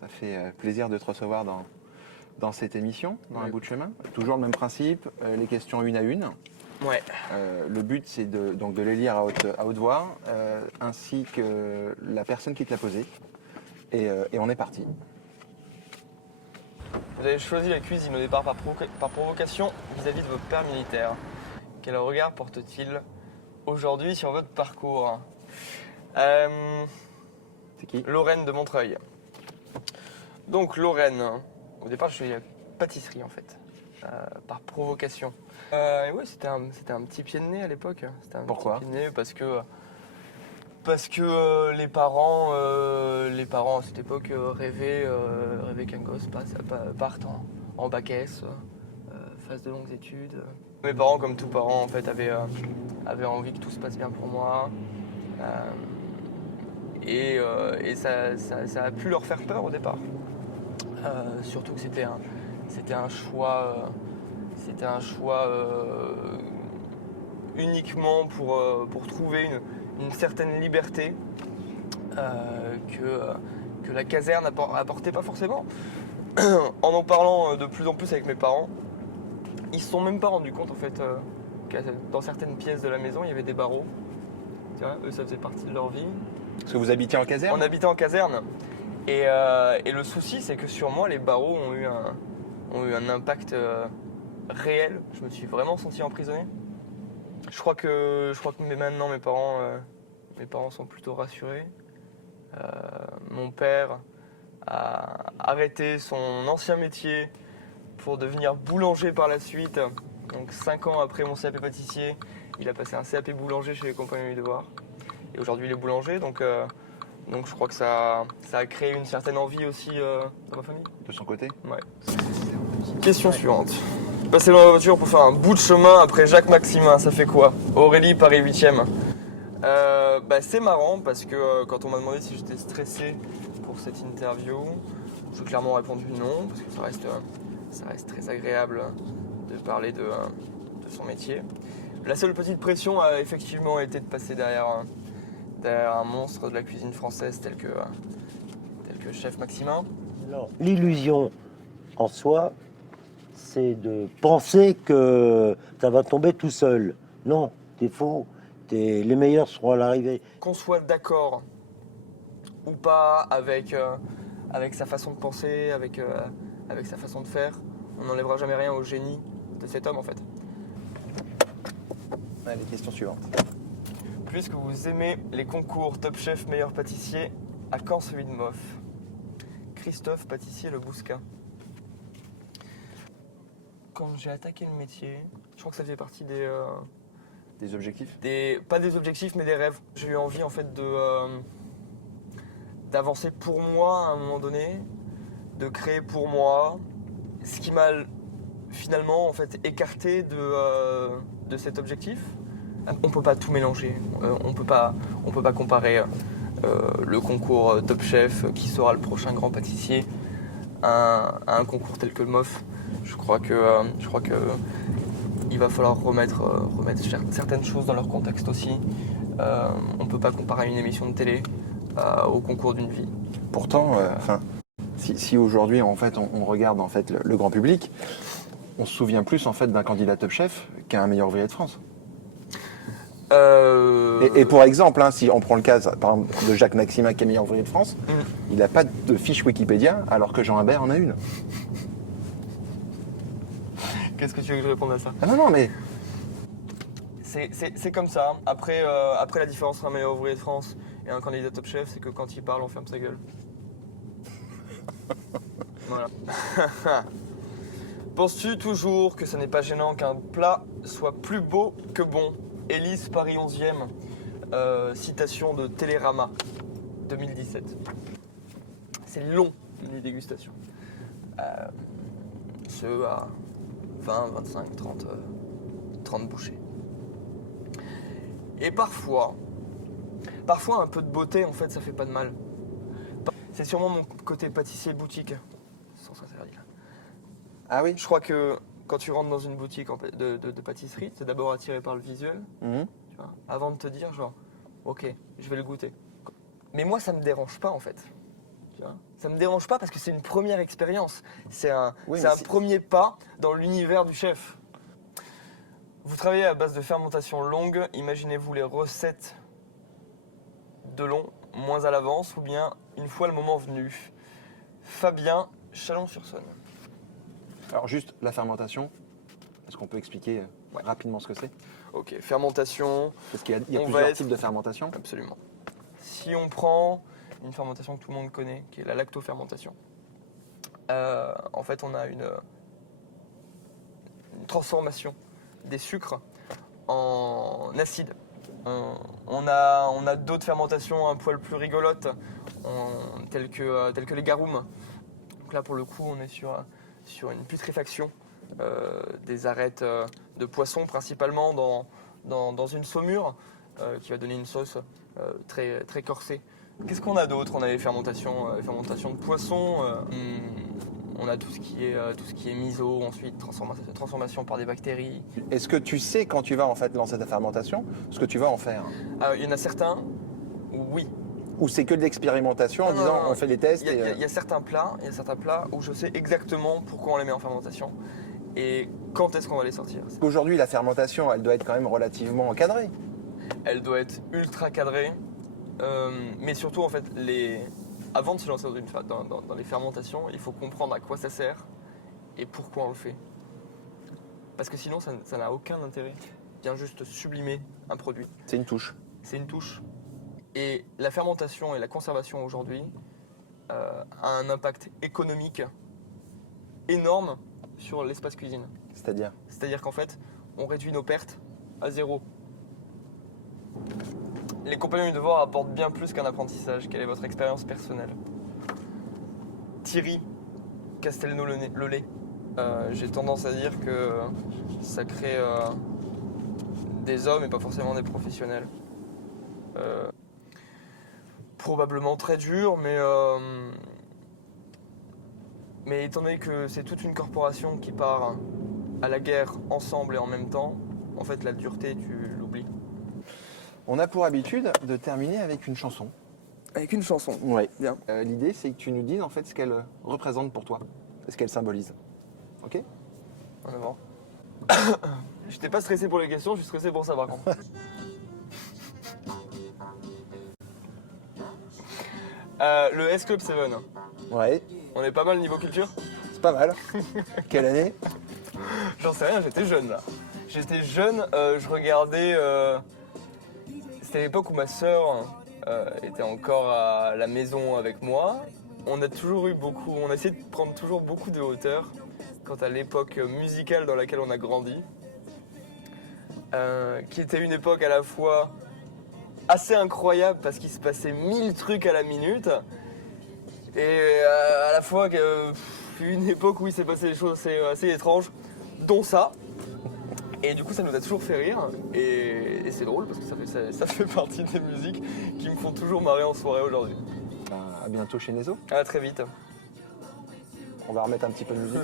Ça fait plaisir de te recevoir dans cette émission, dans Un bout de chemin. Toujours le même principe, les questions une à une. Ouais. Le but, c'est donc de les lire à haute voix, ainsi que la personne qui te l'a posé. Et on est parti. Vous avez choisi la cuisine au départ par provocation vis-à-vis de vos pères militaires. Quel regard porte-t-il aujourd'hui sur votre parcours? C'est qui? Lorraine de Montreuil. Donc Lorraine, au départ je suis pâtisserie en fait, par provocation. Et ouais, c'était un petit pied de nez à l'époque. Pourquoi? Petit pied de nez parce que les parents à cette époque rêvaient qu'un gosse parte en bac S, fasse de longues études. Mes parents, comme tous parents, en fait, avaient envie que tout se passe bien pour moi. Et ça a pu leur faire peur au départ. Surtout que c'était un choix uniquement pour trouver une certaine liberté que la caserne apportait pas forcément. En parlant de plus en plus avec mes parents, ils se sont même pas rendus compte en fait que dans certaines pièces de la maison il y avait des barreaux. Tu vois, eux ça faisait partie de leur vie. Parce que vous habitiez en caserne? On habitait en caserne. Et le souci, c'est que sur moi, les barreaux ont eu un impact réel. Je me suis vraiment senti emprisonné. Je crois que maintenant, mes parents sont plutôt rassurés. Mon père a arrêté son ancien métier pour devenir boulanger par la suite. Donc 5 ans après mon CAP pâtissier, il a passé un CAP boulanger chez les Compagnons du Devoir. Et aujourd'hui, il est boulanger, donc je crois que ça a créé une certaine envie aussi dans ma famille. De son côté? Ouais. Question suivante. Passer dans la voiture pour faire un bout de chemin après Jacques Maximin, ça fait quoi? Aurélie, Paris 8e. C'est marrant parce que quand on m'a demandé si j'étais stressé pour cette interview, j'ai clairement répondu non, parce que ça reste très agréable de parler de son métier. La seule petite pression a effectivement été de passer derrière un monstre de la cuisine française tel que chef Maximin. L'illusion en soi, c'est de penser que ça va tomber tout seul. Non, t'es faux. Les meilleurs seront à l'arrivée. Qu'on soit d'accord ou pas avec sa façon de penser, avec sa façon de faire, on n'enlèvera jamais rien au génie de cet homme en fait. Allez, question suivante. Puisque vous aimez les concours Top Chef meilleur pâtissier, à quand celui de Moff? Christophe Pâtissier Le Bouscat. Quand j'ai attaqué le métier, je crois que ça faisait partie Des objectifs? pas des objectifs mais des rêves. J'ai eu envie en fait d'avancer pour moi à un moment donné, de créer pour moi, ce qui m'a finalement en fait écarté de cet objectif. On peut pas tout mélanger, on peut pas comparer le concours Top Chef qui sera le prochain grand pâtissier à un concours tel que le MOF. Je crois que il va falloir remettre certaines choses dans leur contexte aussi. On peut pas comparer une émission de télé au concours d'une vie. Pourtant, si aujourd'hui en fait on regarde en fait le grand public, on se souvient plus en fait d'un candidat Top Chef qu'un meilleur ouvrier de France. Et pour exemple, si on prend le cas par exemple, de Jacques Maximin qui est meilleur ouvrier de France, il n'a pas de fiche Wikipédia alors que Jean Imbert en a une. Qu'est-ce que tu veux que je réponde à ça? Ah non, mais... C'est comme ça. Après la différence entre un meilleur ouvrier de France et un candidat Top Chef, c'est que quand il parle, on ferme sa gueule. Voilà. Penses-tu toujours que ce n'est pas gênant qu'un plat soit plus beau que bon? Élise Paris 11e, citation de Télérama 2017. C'est long, une dégustation. Ce à 20, 25, 30 bouchées. Et parfois un peu de beauté, en fait, ça fait pas de mal. C'est sûrement mon côté pâtissier boutique, sans s'interdire. Ah oui? Je crois que quand tu rentres dans une boutique de pâtisserie, tu es d'abord attiré par le visuel, Mhm. tu vois, avant de te dire genre, ok, je vais le goûter. Mais moi, ça me dérange pas en fait. Tu vois, ça me dérange pas parce que c'est une première expérience. C'est un, Oui, c'est mais un premier pas dans l'univers du chef. Vous travaillez à base de fermentation longue. Imaginez-vous les recettes de long, moins à l'avance, ou bien une fois le moment venu. Fabien, Chalon-sur-Saône. Alors juste la fermentation, est-ce qu'on peut expliquer Ouais. rapidement ce que c'est? Ok, fermentation, Parce qu'il y a On va plusieurs être- types de fermentation. absolument. Si on prend une fermentation que tout le monde connaît, qui est la lactofermentation, en fait, on a une transformation des sucres en acide. On a d'autres fermentations un poil plus rigolotes, telles que les garum. Donc là, pour le coup, on est sur une putréfaction des arêtes de poisson, principalement dans une saumure, qui va donner une sauce très, très corsée. Qu'est-ce qu'on a d'autre? On a les fermentations de poisson. On a tout ce qui est miso, ensuite transformation par des bactéries. Est-ce que tu sais quand tu vas en fait lancer ta fermentation, ce que tu vas en faire? Il y en a certains, oui. Ou c'est que de l'expérimentation en Non, disant non, non. on fait des tests Il y, et, a- il y a certains plats, où je sais exactement pourquoi on les met en fermentation et quand est-ce qu'on va les sortir. Aujourd'hui la fermentation elle doit être quand même relativement encadrée. Elle doit être ultra cadrée, mais surtout en fait, avant de se lancer dans les fermentations, il faut comprendre à quoi ça sert et pourquoi on le fait. Parce que sinon, ça n'a aucun intérêt. Bien juste sublimer un produit. C'est une touche. C'est une touche. Et la fermentation et la conservation aujourd'hui a un impact économique énorme sur l'espace cuisine. C'est-à-dire C'est-à-dire qu'en fait, on réduit nos pertes à zéro. Les compagnons du devoir apportent bien plus qu'un apprentissage. Quelle est votre expérience personnelle? Thierry Castelnau-Lelay. J'ai tendance à dire que ça crée des hommes et pas forcément des professionnels. Probablement très dur, mais étant donné que c'est toute une corporation qui part à la guerre ensemble et en même temps, en fait la dureté tu l'oublies. On a pour habitude de terminer avec une chanson. Avec une chanson. Ouais. Bien. L'idée c'est que tu nous dises en fait ce qu'elle représente pour toi, ce qu'elle symbolise. Ok? En avant. J'étais pas stressé pour les questions, je suis stressé pour ça par contre. Le S Club 7. Ouais, On est pas mal niveau culture? c'est pas mal. Quelle année? J'en sais rien, j'étais jeune là. J'étais jeune, je regardais. C'était l'époque où ma sœur était encore à la maison avec moi. On a essayé de prendre toujours beaucoup de hauteur quant à l'époque musicale dans laquelle on a grandi. Qui était une époque à la fois assez incroyable parce qu'il se passait 1000 trucs à la minute et à la fois une époque où il s'est passé des choses assez étranges, dont ça. Et du coup ça nous a toujours fait rire et c'est drôle parce que ça fait partie des musiques qui me font toujours marrer en soirée aujourd'hui. À bientôt chez Nezo. À très vite. On va remettre un petit peu de musique.